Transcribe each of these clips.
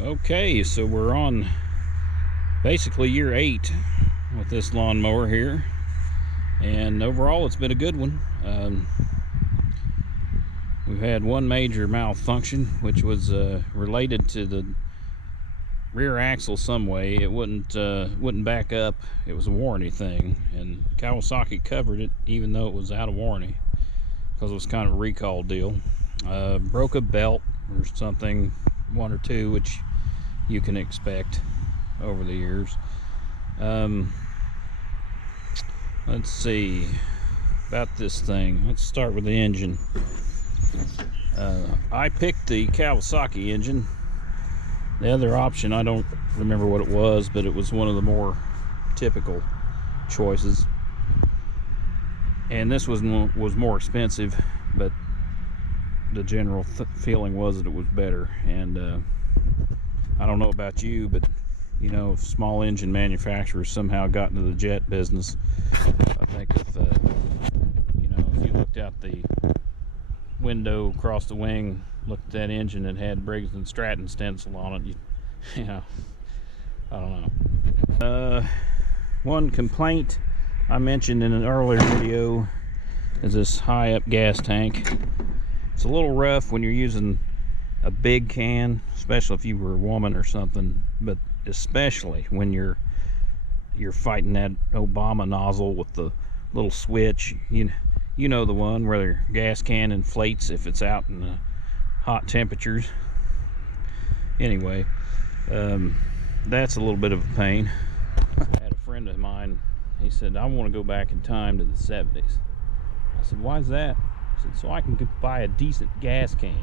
Okay, so we're on basically year 8 with this lawnmower here, and overall it's been a good one. We've had one major malfunction, which was related to the rear axle some way. It wouldn't back up. It was a warranty thing, and Kawasaki covered it even though it was out of warranty because it was kind of a recall deal. Broke a belt or something, one or two, which you can expect over the years. Let's see about this thing. Let's start with the engine. I picked the Kawasaki engine. The other option, I don't remember what it was, but it was one of the more typical choices, and this was more expensive, but the general feeling was that it was better. And I don't know about you, but you know, if small engine manufacturers somehow got into the jet business, I think if if you looked out the window across the wing, looked at that engine that had Briggs and Stratton stencil on it, you know, I don't know. One complaint I mentioned in an earlier video is this high up gas tank. It's a little rough when you're using a big can, especially if you were a woman or something, but especially when you're fighting that Obama nozzle with the little switch. You know the one where the gas can inflates if it's out in the hot temperatures. Anyway, that's a little bit of a pain. I had a friend of mine, he said, I want to go back in time to the 70s. I said, why is that? He said, so I can buy a decent gas can.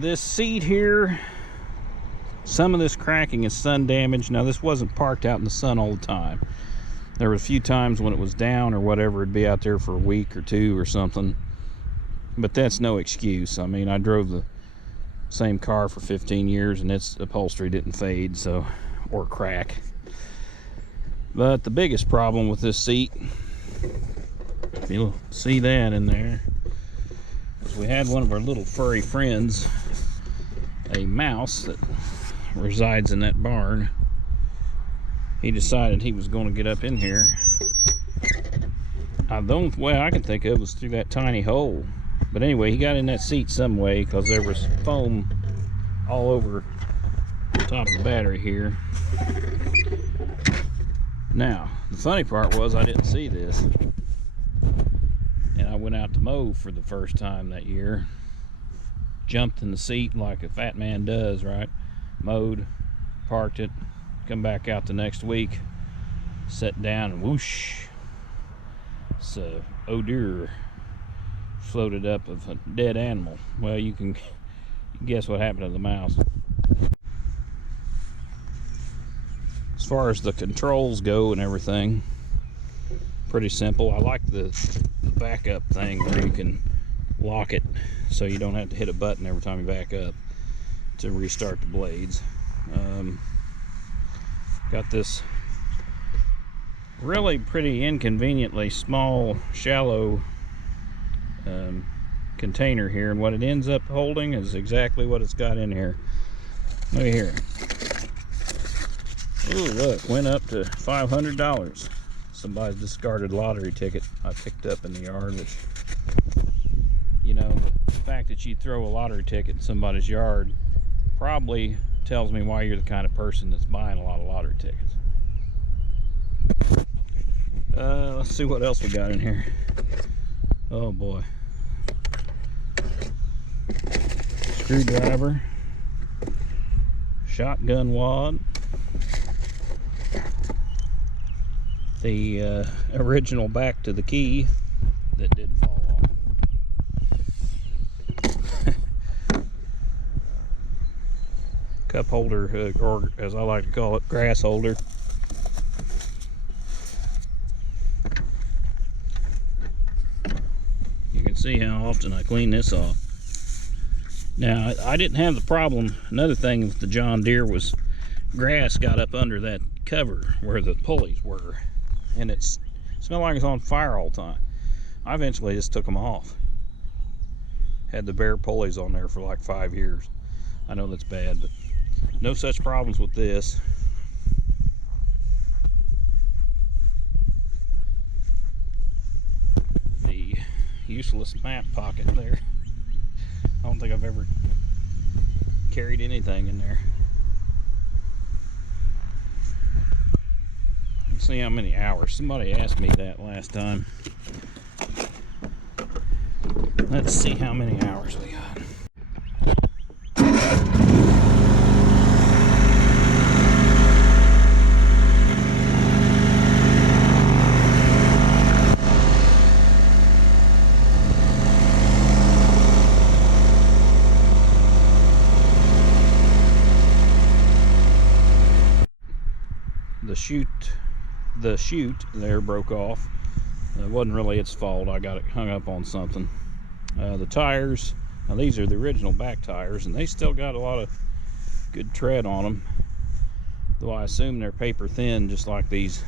This seat here, some of this cracking is sun damage. Now, this wasn't parked out in the sun all the time. There were a few times when it was down or whatever, it'd be out there for a week or two or something, but that's no excuse. I mean, I drove the same car for 15 years and its upholstery didn't fade, so, or crack. But the biggest problem with this seat, if you'll see that in there, is we had one of our little furry friends, a mouse that resides in that barn. He decided he was going to get up in here. The only way I can think of was through that tiny hole. But anyway, he got in that seat some way because there was foam all over the top of the battery here. Now, the funny part was I didn't see this. And I went out to mow for the first time that year. Jumped in the seat like a fat man does, right? Mowed, parked it, come back out the next week, sat down, and whoosh, so odor floated up of a dead animal. Well, you can guess what happened to the mouse. As far as the controls go and everything, pretty simple. I like the backup thing where you can lock it so you don't have to hit a button every time you back up to restart the blades. Got this really pretty inconveniently small, shallow container here, and what it ends up holding is exactly what it's got in here. Look here. Ooh, look, went up to $500. Somebody's discarded lottery ticket I picked up in the yard, which, you know, the fact that you throw a lottery ticket in somebody's yard probably tells me why you're the kind of person that's buying a lot of lottery tickets. Let's see what else we got in here. Oh boy. Screwdriver, shotgun wad, the original back to the key that did fall off. Cup holder, or as I like to call it, grass holder. You can see how often I clean this off. Now, I didn't have the problem. Another thing with the John Deere was grass got up under that cover where the pulleys were, and it smelled like it was on fire all the time. I eventually just took them off. Had the bare pulleys on there for like 5 years. I know that's bad, but no such problems with this. The useless map pocket there. I don't think I've ever carried anything in there. Let's see how many hours. Somebody asked me that last time. Let's see how many hours we got. The chute there broke off. It wasn't really its fault. I got it hung up on something. The tires, now these are the original back tires, and they still got a lot of good tread on them, though I assume they're paper thin, just like these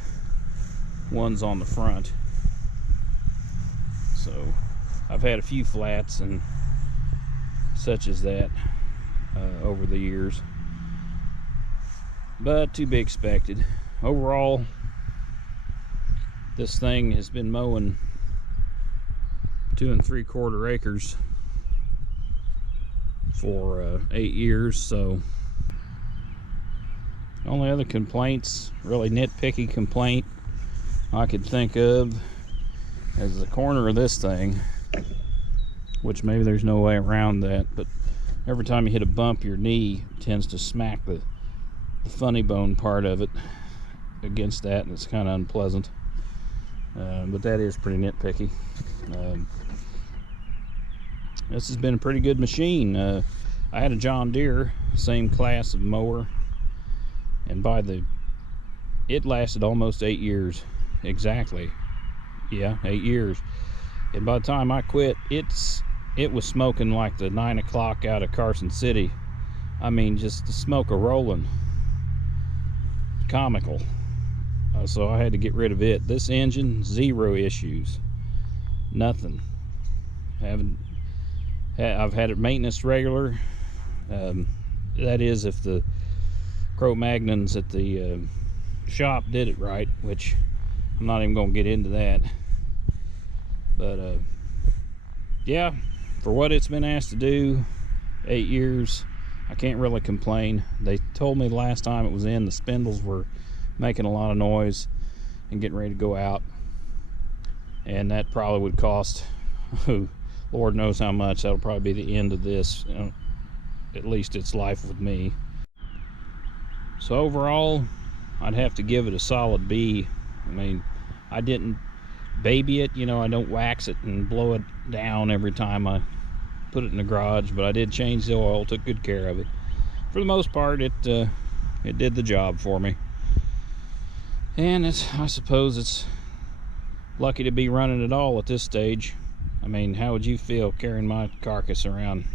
ones on the front. So I've had a few flats and such as that over the years, but to be expected. Overall, this thing has been mowing 2 3/4 acres for 8 years. So the only other complaints, really nitpicky complaint I could think of, is the corner of this thing, which maybe there's no way around that, but every time you hit a bump, your knee tends to smack the funny bone part of it against that, and it's kind of unpleasant. But that is pretty nitpicky. This has been a pretty good machine. I had a John Deere, same class of mower, and it lasted almost 8 years exactly. Yeah, 8 years. And by the time I quit, it was smoking like the 9 o'clock out of Carson City. I mean, just the smoke a-rolling. Comical. So I had to get rid of it. This engine, 0 issues. Nothing. I've had it maintenance regular. That is, if the Cro-Magnons at the shop did it right, which I'm not even going to get into that. But yeah, for what it's been asked to do, 8 years, I can't really complain. They told me the last time it was in, the spindles were making a lot of noise and getting ready to go out, and that probably would cost Lord knows how much. That'll probably be the end of this, at least its life with me. So overall, I'd have to give it a solid B. I mean, I didn't baby it, I don't wax it and blow it down every time I put it in the garage, but I did change the oil, took good care of it. For the most part, it did the job for me. And I suppose it's lucky to be running at all at this stage. I mean, how would you feel carrying my carcass around?